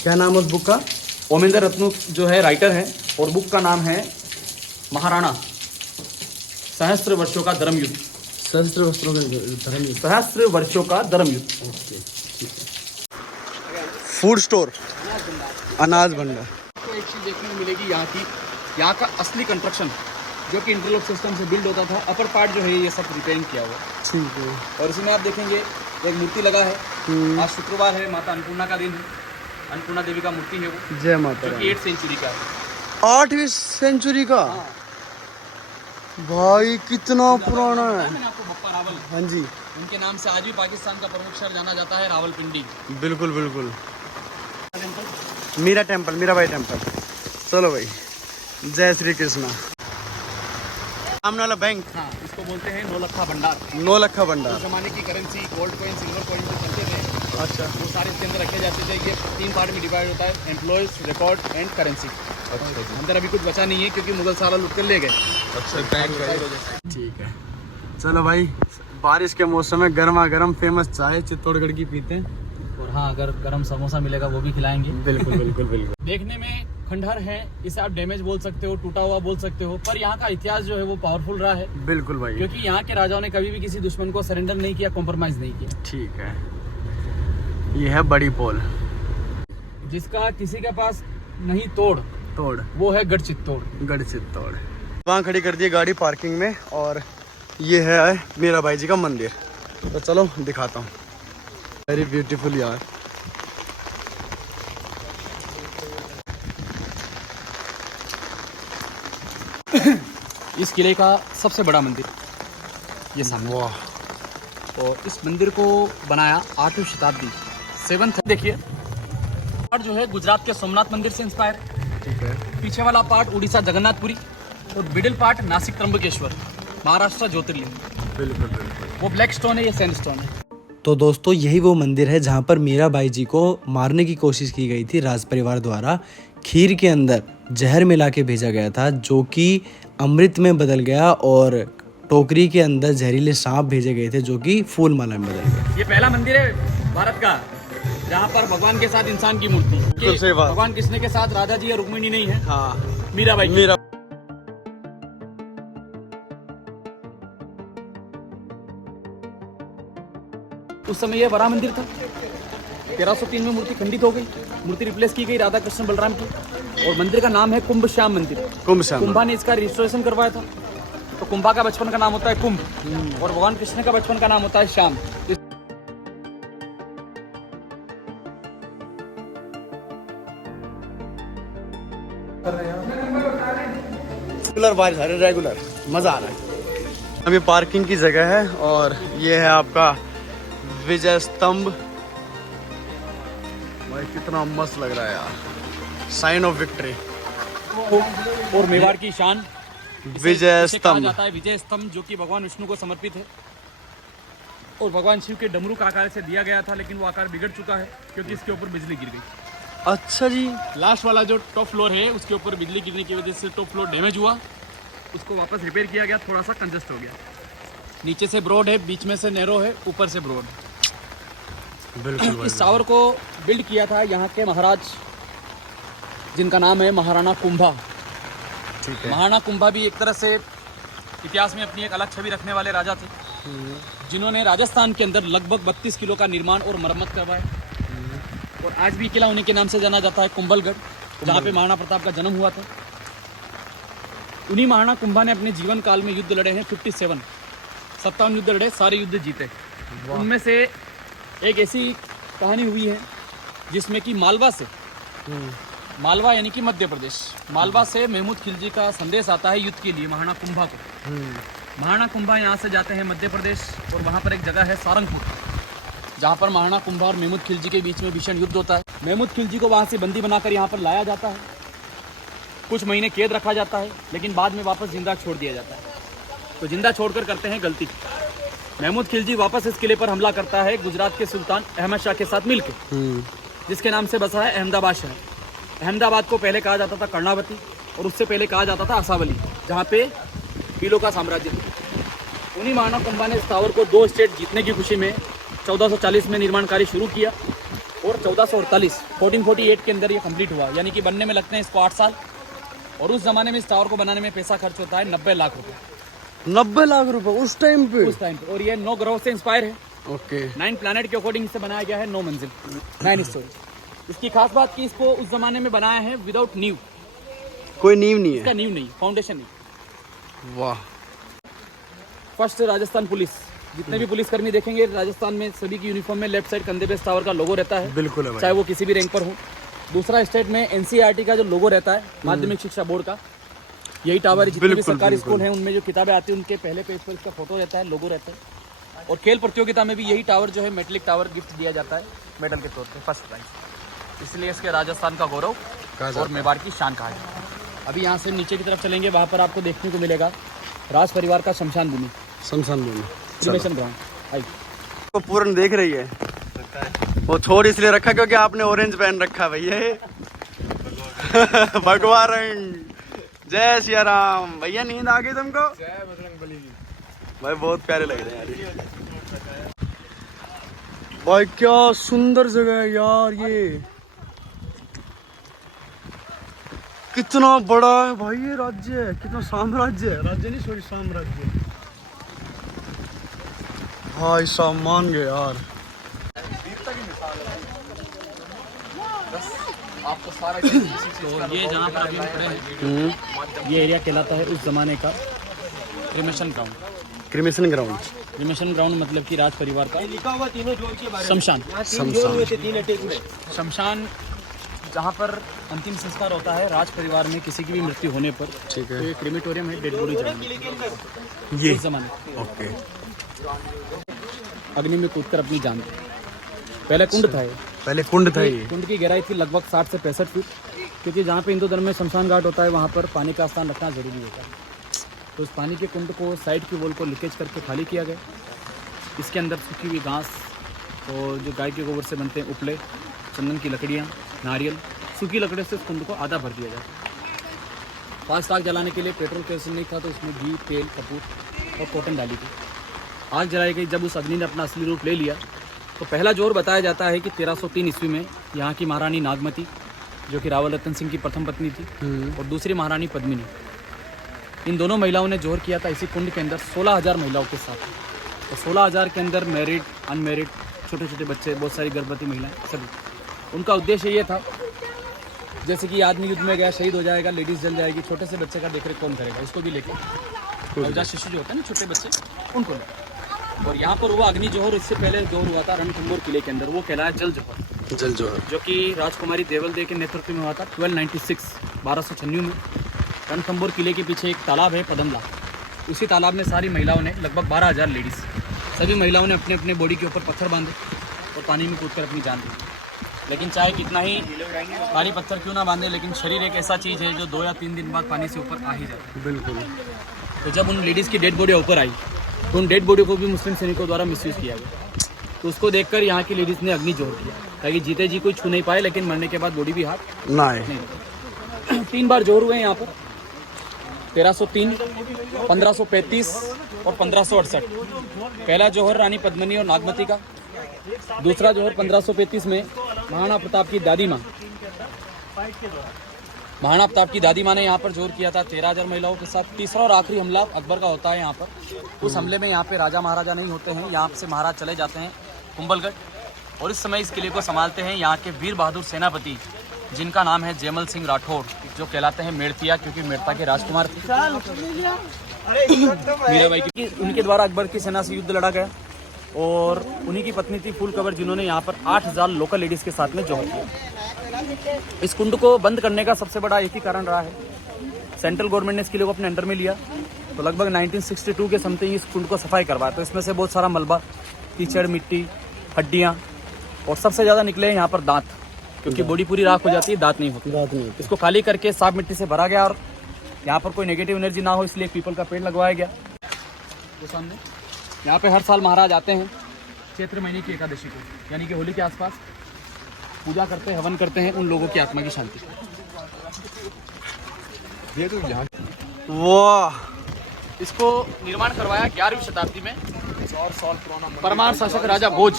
क्या नाम है उस बुक का? ओमेंद्र रत्नू जो है राइटर है और बुक का नाम है महाराणा सहस्त्र वर्षों का धर्म युद्ध। सहस्त्र वर्षों का धर्म युद्ध। सहस्त्र वर्षों का धर्म युद्ध। फूड स्टोर, अनाज भंडार। तो एक चीज़ देखने को मिलेगी यहाँ का असली कंस्ट्रक्शन जो कि इंटरलॉक सिस्टम से बिल्ड होता था। अपर पार्ट जो है ये सब रिपेयरिंग किया हुआ। ठीक है। और इसमें आप देखेंगे एक मूर्ति लगा है। आज शुक्रवार है, माता अन्नपूर्णा का दिन है। अन्नपूर्णा देवी का मूर्ति है वो, जय माता जो कि 8th सेंचुरी का है। 8वीं सेंचुरी का? हाँ। भाई कितना पुराना है। मैंने आपको बप्पा रावल, हाँ जी, उनके नाम से आज भी पाकिस्तान का प्रमुख शहर जाना जाता है रावलपिंडी। बिल्कुल बिल्कुल। Meera temple, Meerabai temple. चलो भाई, जय श्री कृष्णा। सामने वाला बैंक, हाँ, इसको बोलते हैं नौलखा भंडार। नौलखा भंडार। उस जमाने की currency, gold coin, silver coin जो चलते थे, अच्छा, वो सारे इसके अंदर रखे जाते थे। ये 3 पार्ट में डिवाइड होता है, एम्प्लॉयज, रिकॉर्ड एंड करेंसी। अंदर अभी कुछ बचा नहीं है क्योंकि मुगल सारा लूट कर ले गए। अच्छा, ठीक है। चलो भाई, बारिश के मौसम में गर्मा गर्म फेमस चाय चित्तौड़गढ़ की पीते हैं। और हाँ, अगर गरम समोसा मिलेगा वो भी खिलाएंगे। बिल्कुल बिल्कुल बिल्कुल। देखने में खंडहर है, इसे आप डैमेज बोल सकते हो, टूटा हुआ बोल सकते हो, पर यहाँ का इतिहास जो है वो पावरफुल रहा है। बिल्कुल भाई, क्योंकि यहाँ के राजाओं ने कभी भी किसी दुश्मन को सरेंडर नहीं किया, कॉम्प्रोमाइज नहीं किया। ठीक है। ये है बड़ी पोल, जिसका किसी के पास नहीं तोड़ वो है गढ़ चित्तौड़। गढ़ चित्तौड़। वहाँ खड़ी कर दी गाड़ी पार्किंग में और ये है मीरा बाई जी का मंदिर। तो चलो दिखाता हूँ। वेरी ब्यूटीफुल यार। इस किले का सबसे बड़ा मंदिर ये सामने। वाह। तो इस मंदिर को बनाया 8वीं शताब्दी, 7th। देखिए, और जो है गुजरात के सोमनाथ मंदिर से इंस्पायर है। ठीक है। पीछे वाला पार्ट उड़ीसा जगन्नाथपुरी और मिडिल पार्ट नासिक त्र्यंबकेश्वर, महाराष्ट्र ज्योतिर्लिंग। बिल्कुल बिल्कुल। वो ब्लैक स्टोन है, ये सैंडस्टोन है। तो दोस्तों, यही वो मंदिर है जहाँ पर मीराबाई जी को मारने की कोशिश की गई थी राज परिवार द्वारा। खीर के अंदर जहर मिला के भेजा गया था जो कि अमृत में बदल गया और टोकरी के अंदर जहरीले सांप भेजे गए थे जो कि फूल माला में बदल गए। ये पहला मंदिर है भारत का जहाँ पर भगवान के साथ इंसान की मूर्ति। सही बात। भगवान कृष्ण के साथ राधा जी या रुक्मिणी नहीं है, हाँ, मीराबाई। मीरा। उस समय ये बड़ा मंदिर था। 1303 में मूर्ति खंडित हो गई, मूर्ति रिप्लेस की गई राधा कृष्ण बलराम की, और मंदिर का नाम है कुंभ श्याम मंदिर। कुंभा ने इसका रजिस्ट्रेशन करवाया था। तो कुंभा का बचपन का नाम होता है कुंभ और भगवान कृष्ण का बचपन का नाम होता है श्याम। रेगुलर रेगुलर मजा आ रहा है। अभी पार्किंग की जगह है और ये है आपका विजय स्तंभ। भाई कितना मस्त लग रहा है यार, साइन ऑफ विक्ट्री। और मेवाड़ की शान विजय इसे कहा स्तंभ। जाता है विजय स्तंभ, जो कि भगवान विष्णु को समर्पित है और भगवान शिव के डमरू का आकार से दिया गया था, लेकिन वो आकार बिगड़ चुका है क्योंकि इसके ऊपर बिजली गिर गई। अच्छा जी। लास्ट वाला जो टॉप फ्लोर है उसके ऊपर बिजली गिरने की वजह से टॉप फ्लोर डैमेज हुआ, उसको वापस रिपेयर किया गया, थोड़ा सा कंजस्ट हो गया। नीचे से ब्रॉड है, बीच में से नैरो है, ऊपर से ब्रॉड। बिल्कुल। इस टावर को बिल्ड किया था यहाँ के महाराज, जिनका नाम है महाराणा कुंभा। ठीक है। महाराणा कुंभा भी एक तरह से इतिहास में अपनी एक अलग छवि रखने वाले राजा थे, जिन्होंने राजस्थान के अंदर लगभग 32 किलो का निर्माण और मरम्मत करवाया। और आज भी किला उन्हीं के नाम से जाना जाता है, कुंभलगढ़, जहाँ पे महाराणा प्रताप का जन्म हुआ था। उन्हीं महाराणा कुंभा ने अपने जीवन काल में युद्ध लड़े हैं 57 युद्ध लड़े, सारे युद्ध जीते। उनमें से एक ऐसी कहानी हुई है जिसमें कि मालवा से, मालवा यानी कि मध्य प्रदेश, मालवा से महमूद खिलजी का संदेश आता है युद्ध के लिए महाराणा कुंभा को। महाराणा कुंभा यहाँ से जाते हैं मध्य प्रदेश और वहाँ पर एक जगह है सारंगपुर। जहाँ पर महाराणा कुंभा और महमूद खिलजी के बीच में भीषण युद्ध होता है। महमूद खिलजी को वहाँ से बंदी बनाकर यहाँ पर लाया जाता है, कुछ महीने कैद रखा जाता है, लेकिन बाद में वापस जिंदा छोड़ दिया जाता है। तो जिंदा छोड़कर करते हैं गलती। महमूद खिलजी वापस इस किले पर हमला करता है गुजरात के सुल्तान अहमद शाह के साथ मिलकर, जिसके नाम से बसा है अहमदाबाद शहर। अहमदाबाद को पहले कहा जाता था कर्णावती और उससे पहले कहा जाता था आसावली, जहाँ पे पीलों का साम्राज्य था। उन्हीं महाराणा कुंभा ने इस टावर को 2 स्टेट जीतने की खुशी में 1440 में निर्माण कार्य शुरू किया और 1448 के अंदर ये कंप्लीट हुआ, यानी कि बनने में लगते हैं इसको 8 साल। और उस जमाने में इस टावर को बनाने में पैसा खर्च होता है 90 लाख रुपए। 90 लाख रुपए उस टाइम पे? और ये 9 ग्रहों से इंस्पायर है। ओके। 9 प्लैनेट के अकॉर्डिंग इसे बनाया गया है, 9 मंजिल, 9 स्टोरी। इसकी खास बात कि इसको उस जमाने में बनाया है विदाउट नींव, कोई नींव नहीं इसका है? नींव नहीं, फाउंडेशन नहीं। वाह। फर्स्ट राजस्थान पुलिस, जितने भी पुलिसकर्मी देखेंगे राजस्थान में सभी की यूनिफॉर्म में लेफ्ट साइड कंधे पे इस टावर का लोगो रहता है, बिल्कुल है भाई। चाहे वो किसी भी रैंक पर हो। दूसरा स्टेट में एनसीईआरटी का जो लोगो रहता है, माध्यमिक शिक्षा बोर्ड का, यही टावर जितने भी सरकारी स्कूल हैं उनमें जो किताबें आती हैं उनके पहले पेज पर इसका फोटो रहता है, लोगो रहता है। और खेल प्रतियोगिता में भी यही टावर जो है मेटलिक टावर गिफ्ट दिया जाता है मेडल के तौर पे, फर्स्ट प्राइज। इसलिए इसके राजस्थान का गौरव और मेवाड़ की शान कहा जाता है। अभी यहाँ से नीचे की तरफ चलेंगे, वहाँ पर आपको देखने को मिलेगा राज परिवार का शमशान भूमि, शमशान भूमि, क्रिमेशन ग्राउंड। आई तो पूर्ण देख रही है, वो छोड़ इसलिए रखा क्योंकि आपने ऑरेंज पहन रखा भैया। भगवा रंग। जय सिया राम। भैया नींद आ गई तुमको? जय बजरंगबली की। भाई बहुत प्यारे लग रहे हैं यार। भाई क्या सुंदर जगह है यार, ये कितना बड़ा है भाई ये राज्य है, कितना साम्राज्य है, राज्य नहीं सॉरी साम्राज्य। भाई साहब मान गए यार। आपको सारा तो ये जहाँ पर अभी हम खड़े हैं, ये एरिया कहलाता है उस जमाने का cremation ground. Cremation ground, cremation ground मतलब कि राज परिवार का शमशान। शमशान जहाँ पर अंतिम संस्कार होता है राज परिवार में किसी की भी मृत्यु होने पर। ठीक है। तो ये क्रिमेटोरियम है, डेड बॉडी जलाने ये उस जमाने। ओके। अग्नि में कूदकर अपनी जान दी। पहले कुंड था ये। पहले कुंड था ये। कुंड की गहराई थी लगभग 60 से 65 फीट, क्योंकि जहाँ पे हिंदू धर्म में शमशान घाट होता है वहाँ पर पानी का स्थान रखना जरूरी होता है। तो उस पानी के कुंड को साइड की वॉल को लीकेज करके खाली किया गया। इसके अंदर सूखी हुई घास और जो गाय के गोबर से बनते हैं उपले, चंदन की लकड़ियाँ, नारियल, सूखी लकड़ियों से उस कुंड को आधा भर दिया जाए। 5 आग जलाने के लिए पेट्रोल केरोसिन नहीं था, तो उसमें घी, तेल, कपूर और कॉटन डाली थी। आग जलाई गई। जब उस अग्नि ने अपना असली रूप ले लिया तो पहला जोर बताया जाता है कि 1303 ईस्वी में यहाँ की महारानी नागमती, जो कि रावल रतन सिंह की प्रथम पत्नी थी, और दूसरी महारानी पद्मिनी, इन दोनों महिलाओं ने जोर किया था इसी कुंड के अंदर 16,000 महिलाओं के साथ। तो 16,000 के अंदर मैरिड, अनमैरिड, छोटे छोटे बच्चे, बहुत सारी गर्भवती महिलाएं, सभी। उनका उद्देश्य ये था, जैसे कि आदमी युद्ध में गया शहीद हो जाएगा, लेडीज़ जल जाएगी, छोटे से बच्चे का देखरेख कौन करेगा, इसको भी लेके नवजात शिशु जो होता है ना, छोटे बच्चे, उनको लेकर। और यहाँ पर हुआ अग्नि जोहर। इससे पहले जोहर हुआ था रणथंबोर किले के अंदर, वो कहलाया जल जोहर। जल जोहर, जो कि राजकुमारी देवल दे के नेतृत्व में हुआ था 1296 में। रणथंबोर किले के पीछे एक तालाब है पदमला, उसी तालाब में सारी महिलाओं ने, लगभग 12,000 लेडीज़, सभी महिलाओं ने अपने अपने बॉडी के ऊपर पत्थर बांधे और पानी में कूदकर अपनी जान दी। लेकिन चाहे कितना ही भारी पत्थर क्यों ना बांधे, लेकिन शरीर एक ऐसा चीज़ है जो 2 या 3 दिन बाद पानी से ऊपर आ ही जाता है। बिल्कुल। तो जब उन लेडीज़ की डेड बॉडी ऊपर आई तो उन डेड बॉडी को भी मुस्लिम सैनिकों द्वारा मिसयूज़ किया गया। तो उसको देखकर यहाँ की लेडीज़ ने अग्नि जोड़ किया, ताकि जीते जी कोई छू नहीं पाए, लेकिन मरने के बाद बॉडी भी हाथ ना है। नहीं। 3 बार जोर हुए यहाँ पर, 1303, 1535 और 1568। पहला जोहर रानी पद्मिनी और नागमती का। दूसरा जोहर 1535 में महाराणा प्रताप की दादी माँ, महाराणा प्रताप की दादी माँ ने यहाँ पर जोर किया था 13,000 महिलाओं के साथ। तीसरा और आखिरी हमला अकबर का होता है यहाँ पर। उस हमले में यहाँ पे राजा महाराजा नहीं होते हैं, यहाँ से महाराज चले जाते हैं कुंभलगढ़, और इस समय इस किले को संभालते हैं यहाँ के वीर बहादुर सेनापति, जिनका नाम है जयमल सिंह राठौड़, जो कहलाते हैं मेड़तिया, क्योंकि मेड़ता के राजकुमार थे मीराबाई की। उनके द्वारा अकबर की सेना से युद्ध लड़ा गया, और उन्हीं की पत्नी थी फूल कवर, जिन्होंने यहाँ पर 8,000 लोकल लेडीज़ के साथ में जोहर किया। इस कुंड को बंद करने का सबसे बड़ा एक ही कारण रहा है, सेंट्रल गवर्नमेंट ने इस किले को अपने अंडर में लिया, तो लगभग 1962 के समथिंग इस कुंड को सफाई करवाया। तो इसमें से बहुत सारा मलबा, कीचड़, मिट्टी, हड्डियाँ, और सबसे ज़्यादा निकले यहाँ पर दांत, क्योंकि बॉडी पूरी राख हो जाती है, दांत नहीं होते। दांत नहीं। इसको खाली करके साफ मिट्टी से भरा गया और यहाँ पर कोई नेगेटिव एनर्जी ना हो इसलिए पीपल का पेड़ लगवाया गया। तो सामने यहाँ पे हर साल महाराज आते हैं चैत्र महीने की एकादशी को, यानी कि होली के आसपास पूजा करते हैं, हवन करते हैं उन लोगों की आत्मा की शांति। ये तो यहाँ वाह, इसको निर्माण करवाया 11वीं शताब्दी में परमार शासक राजा भोज,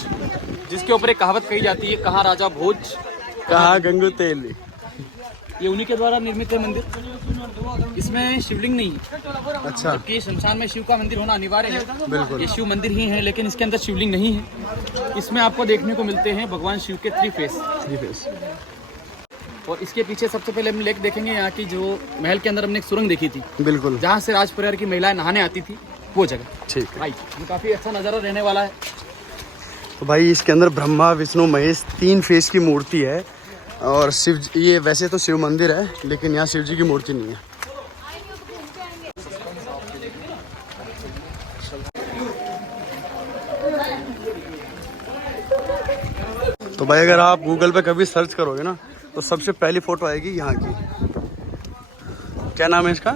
जिसके ऊपर एक कहावत कही जाती है, कहाँ राजा भोज कहाँ गंगू तेल। ये उन्हीं के द्वारा निर्मित है मंदिर। इसमें शिवलिंग नहीं है, अच्छा, जबकि शमशान में शिव का मंदिर होना अनिवार्य है। बिल्कुल। ये शिव मंदिर ही है, लेकिन इसके अंदर शिवलिंग नहीं है। इसमें आपको देखने को मिलते हैं भगवान शिव के 3 फेस। और इसके पीछे सबसे पहले हम लेक देखेंगे, यहाँ की जो महल के अंदर हमने एक सुरंग देखी थी, बिल्कुल, जहाँ से राज परिवार की महिलाएं नहाने आती थी, वो जगह। ठीक है। भाई ये काफी अच्छा नज़ारा रहने वाला है। तो भाई इसके अंदर ब्रह्मा विष्णु महेश 3 फेस की मूर्ति है, और शिव, ये वैसे तो शिव मंदिर है लेकिन यहाँ शिव जी की मूर्ति नहीं है। तो भाई अगर आप गूगल पे कभी सर्च करोगे ना तो सबसे पहली फोटो आएगी यहाँ की। क्या नाम है इसका?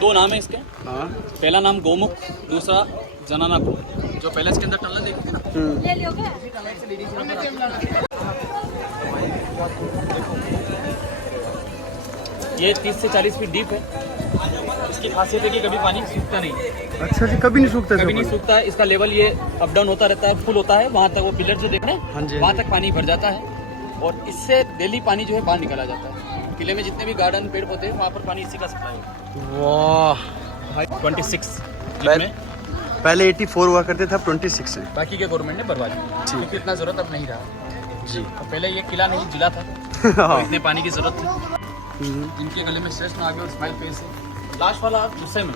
2 नाम है इसके। हाँ, पहला नाम गौमुख, दूसरा जनानापुर। जो पहले इसके अंदर टनल देखते थे ना, ये 30 से 40 फीट डीप है। इसकी खासियत है कि कभी पानी सूखता नहीं। अच्छा जी, कभी नहीं सूखता? कभी नहीं सूखता है। इसका लेवल ये अप डाउन होता रहता है, फुल होता है, वहाँ तक वो पिलर जो देख रहे हैं, हाँ जी, वहाँ तक पानी भर जाता है, और इससे डेली पानी जो है बाहर निकाला जाता है। किले में जितने भी गार्डन पेड़ पौधे हैं, वहाँ पर पानी इसी का सप्लाई है। वाह, 26 में पहले 84 हुआ करते थे, अब 26 है। बाकी के गवर्नमेंट ने बढ़वा दिया, क्योंकि इतना जरूरत अब नहीं रहा जी। अब पहले ये किला नहीं जिला था, तो इतने पानी की जरूरत थी। जिनके गले में श्रेष्ठ नाग है और स्माइल फेस है। लास्ट वाला आप गुस्से में,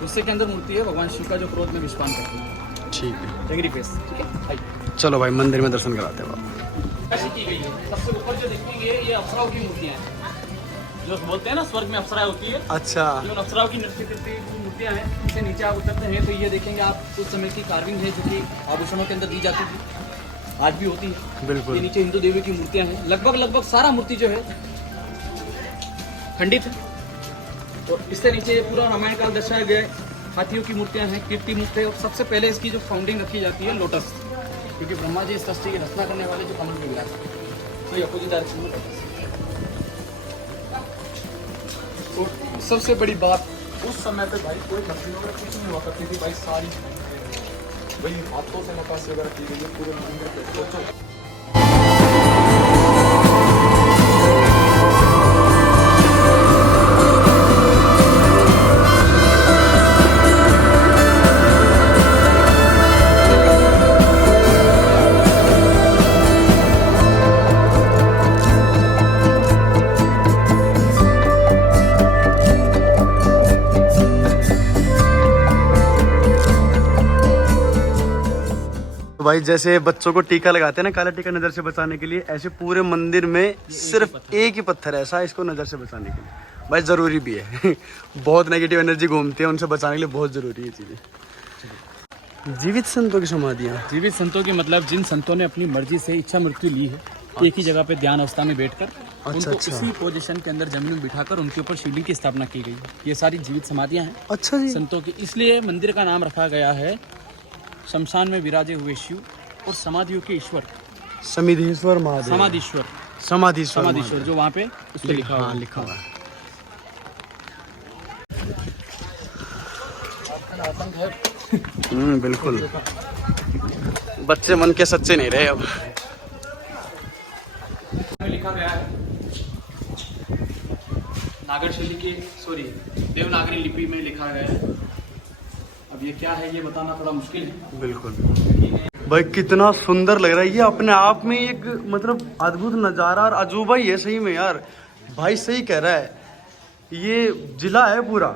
गुस्से के अंदर मूर्ति है भगवान शिव का, जो क्रोध में विश्वास करते हैं। ठीक है, एंग्री फेस। ठीक है भाई, चलो भाई मंदिर में दर्शन कराते हैं आप। कैसी की गई है। सबसे ऊपर जो देखेंगे ये अप्सराओं की मूर्तियाँ हैं, जो बोलते हैं ना स्वर्ग में अप्सराएं होती है। अच्छा, जो अप्सराओं की नृत्य करती मूर्तियाँ हैं, इससे नीचे आप उतरते हैं तो ये देखेंगे आप उस समय की कार्विंग है, जो कि आभूषणों के अंदर दी जाती थी, आज भी होती है। बिल्कुल। ये नीचे हिंदू देवी की मूर्तियाँ हैं। लगभग सारा मूर्ति जो है खंडित है। और इससे नीचे ये पूरा रामायण काल दर्शाया गया है। हाथियों की मूर्तियाँ हैं, कीर्ति मूर्ति है, और सबसे पहले इसकी जो फाउंडिंग रखी जाती है लोटस, क्योंकि ब्रह्मा जी इस सृष्टि की रचना करने वाले जो कमल में मिला है, तो ये अपोजिट डायरेक्शन में लोटस। और सबसे बड़ी बात, उस समय पे भाई कोई मशीनों में कुछ नहीं हुआ करती थी भाई, सारी भाई हाथों से नक्काशी वगैरह की गई है पूरे मंदिर पे। सोचो भाई जैसे बच्चों को टीका लगाते हैं ना, काला टीका नजर से बचाने के लिए, ऐसे पूरे मंदिर में सिर्फ एक ही पत्थर ऐसा है इसको नजर से बचाने के लिए। भाई जरूरी भी है बहुत नेगेटिव एनर्जी घूमती है, उनसे बचाने के लिए बहुत जरूरी है चीजें। जीवित संतों की समाधियाँ। जीवित संतों के मतलब जिन संतों ने अपनी मर्जी से इच्छा मृत्यु ली है, एक ही जगह पे ध्यान अवस्था में बैठकर उनको इसी पोजीशन के अंदर जमीन में बिठाकर उनके ऊपर शिवलिंग की स्थापना की गई है। ये सारी जीवित समाधियाँ हैं अच्छा जी, संतों की, इसलिए मंदिर का नाम रखा गया है शमशान में विराजे हुए शिव और समाधियों के ईश्वर, समिधेश्वर महादेव, समाधीश्वर, समाधीश्वर जो वहाँ पे उस पर लिखा हुआ हाँ, लिखा हुआ है। बिल्कुल, बच्चे मन के सच्चे नहीं रहे अब। लिखा गया है नागर शैली के, देवनागरी लिपि में लिखा गया है। अब ये क्या है ये बताना थोड़ा मुश्किल है। बिल्कुल भाई, कितना सुंदर लग रहा है ये, अपने आप में एक मतलब अद्भुत नज़ारा और अजूबा ही है सही में यार। भाई सही कह रहा है, ये जिला है पूरा।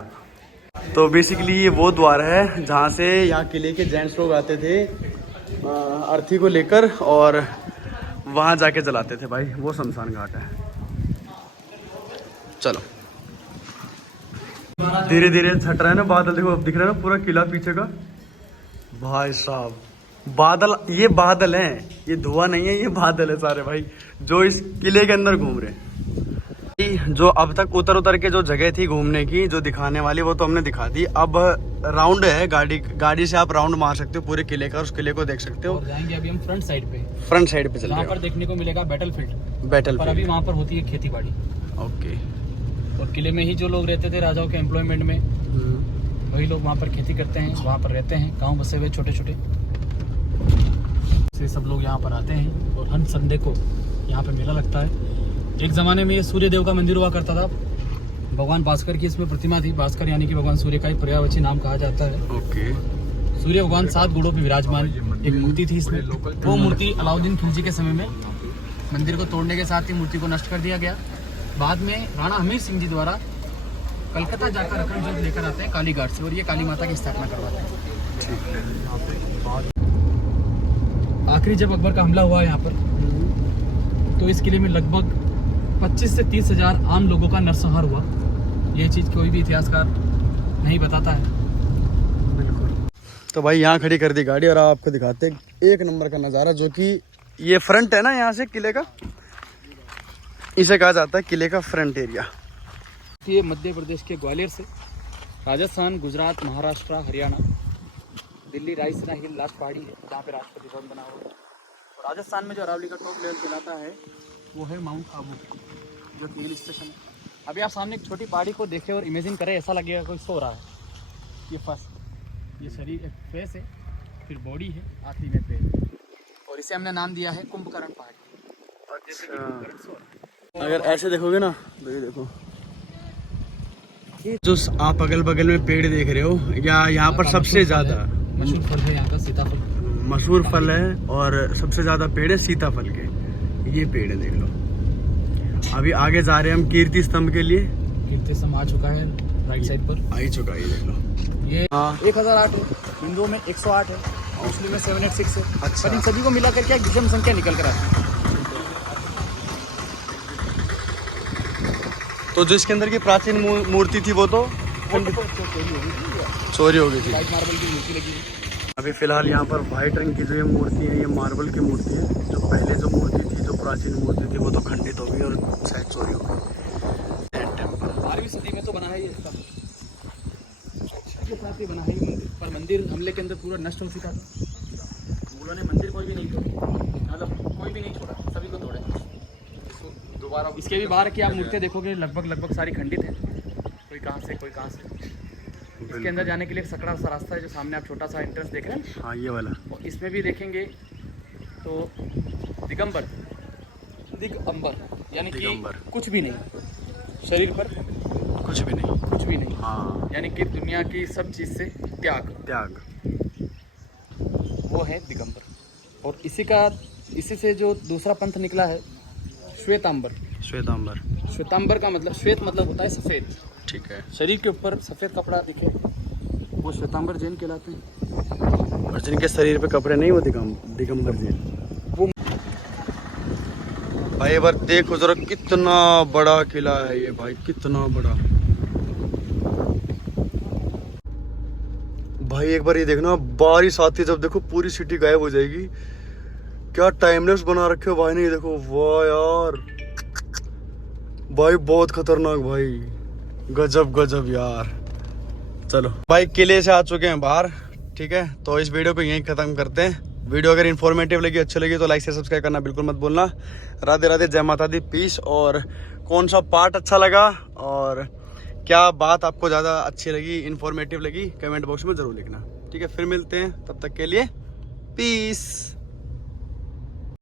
तो बेसिकली ये वो द्वार है जहाँ से यहाँ किले के जेंट्स लोग आते थे अर्थी को लेकर, और वहाँ जाके जलाते थे भाई, वो शमशान घाट है। चलो धीरे धीरे छट रहा है ना बादल, देखो अब दिख रहा है ना पूरा किला पीछे का। भाई साहब बादल, ये बादल हैं, ये धुआं नहीं है, ये बादल है सारे भाई जो इस किले के अंदर घूम रहे हैं। जो अब तक उतर के जो जगह थी घूमने की जो दिखाने वाली वो तो हमने दिखा दी। अब राउंड है, गाड़ी से आप राउंड मार सकते हो पूरे किले का, उस किले को देख सकते हो। और जाएंगे अभी हम फ्रंट साइड पे चल वहाँ पर देखने को मिलेगा बैटलफील्ड। बैटल अभी वहाँ पर होती है खेती बाड़ी। ओके। और किले में ही जो लोग रहते थे राजाओं के एम्प्लॉयमेंट में, वही लोग वहाँ पर खेती करते हैं, वहाँ पर रहते हैं, गाँव बसे हुए छोटे छोटे से सब लोग यहाँ पर आते हैं। और हर संडे को यहाँ पर मेला लगता है। एक ज़माने में ये सूर्य देव का मंदिर हुआ करता था। भगवान भास्कर की इसमें प्रतिमा थी। भास्कर यानी कि भगवान सूर्य का ही पर्यायवाची नाम कहा जाता है। ओके। सूर्य भगवान 7 घोड़ों पर विराजमान एक मूर्ति थी इसमें। वो मूर्ति अलाउद्दीन खिलजी के समय में मंदिर को तोड़ने के साथ ही मूर्ति को नष्ट कर दिया गया। बाद में राणा हमीर सिंह जी द्वारा कलकत्ता जाकर अखंड ज्योत लेकर आते हैं कालीघाट से, और ये काली माता की स्थापना करवाते हैं। आखिरी जब अकबर का हमला हुआ यहाँ पर, तो इस किले में लगभग 25 से 30 हजार आम लोगों का नरसंहार हुआ। ये चीज़ कोई भी इतिहासकार नहीं बताता है। बिल्कुल। तो भाई यहाँ खड़ी कर दी गाड़ी और आपको दिखाते एक नंबर का नज़ारा, जो कि ये फ्रंट है ना यहाँ से किले का, इसे कहा जाता है किले का फ्रंट एरिया। ये मध्य प्रदेश के ग्वालियर से राजस्थान, गुजरात, महाराष्ट्र, हरियाणा, दिल्ली, रायसीना हिल लास्ट पहाड़ी है जहाँ पे राष्ट्रपति भवन बना हुआ है। और राजस्थान में जो अरावली का टॉप लेवल कहलाता है वो है माउंट आबू, जो कि हिल स्टेशन है। अभी आप सामने एक छोटी पहाड़ी को देखें और इमेजिन करें, ऐसा लगेगा कोई सो रहा है। ये फर्स्ट, ये शरीर एक फेस है, फिर बॉडी है, आखिरी में पैर, और इसे हमने नाम दिया है कुंभकर्ण पहाड़ी। और जैसे कि कुंभकर्ण सो रहा है। अगर ऐसे देखोगे ना तो ये देखो, जो आप अगल बगल में पेड़ देख रहे हो, या यहाँ पर सबसे ज़्यादा मशहूर फल है यहाँ का सीताफल। मशहूर फल है और सबसे ज़्यादा पेड़ है सीताफल के। ये पेड़ है, देख लो। अभी आगे जा रहे हैं हम कीर्ति स्तंभ के लिए। कीर्ति स्तंभ आ चुका है राइट साइड पर, आ ही चुका है, ये देख लो। ये हाँ। 1008 है, हिंदुओं में 108 है, मुस्लिम में 786 है। अच्छा। पर इन सभी को मिला करके एक विषम संख्या निकल कर आती है। तो जो इसके अंदर की प्राचीन मूर्ति थी वो तो चोरी हो गई थी। व्हाइट मार्बल की मूर्ति लगी है। अभी फिलहाल यहाँ पर व्हाइट रंग की जो ये मूर्ति है, ये मार्बल की मूर्ति है। जो पहले जो मूर्ति थी, जो प्राचीन मूर्ति थी, वो तो खंडित हो गई और शायद चोरी हो गई। 12वीं सदी में तो बना है ये इसका, इसके साथ ही बना है ये मंदिर। पर मंदिर हमले के अंदर पूरा नष्ट हो चुका था। मुगलों ने मंदिर कोई भी नहीं तोड़ा, मतलब कोई भी नहीं छोड़ा, सभी को तोड़ा। दोबारा इसके भी बाहर की आप मूर्तियाँ देखोगे, लगभग सारी खंडित है। कोई कहाँ से, कोई कहाँ से। इसके अंदर जाने के लिए एक सकड़ा सा रास्ता है, जो सामने आप छोटा सा एंट्रेंस देख रहे हैं। हाँ, ये वाला। और इसमें भी देखेंगे तो दिगंबर यानी कि कुछ भी नहीं, शरीर पर कुछ भी नहीं। हाँ, यानी कि दुनिया की सब चीज़ से त्याग, वो है दिगंबर। और इसी से जो दूसरा पंथ निकला है श्वेतांबर का मतलब, श्वेत मतलब होता है सफ़ेद। ठीक है। शरीर के ऊपर सफ़ेद कपड़ा दिखे वो श्वेतांबर जैन कहलाते हैं। और जिनके शरीर पे कपड़े नहीं, वो दिगंबर जैन। वो भाई एक बार देखो जरा, कितना बड़ा किला है ये भाई, कितना बड़ा। भाई एक बार ये देखना, बारिश आती है जब, देखो पूरी सिटी गायब हो जाएगी। क्या टाइमलेस बना रखे हो भाई ने, ये देखो। वाह यार भाई, बहुत खतरनाक भाई, गजब यार। चलो भाई, किले से आ चुके हैं बाहर, ठीक है। तो इस वीडियो को यहीं ख़त्म करते हैं। वीडियो अगर इन्फॉर्मेटिव लगी, अच्छी लगी तो लाइक से सब्सक्राइब करना बिल्कुल मत भूलना। राधे राधे, जय माता दी, पीस। और कौन सा पार्ट अच्छा लगा और क्या बात आपको ज़्यादा अच्छी लगी, इन्फॉर्मेटिव लगी, कमेंट बॉक्स में ज़रूर लिखना, ठीक है। फिर मिलते हैं, तब तक के लिए पीस।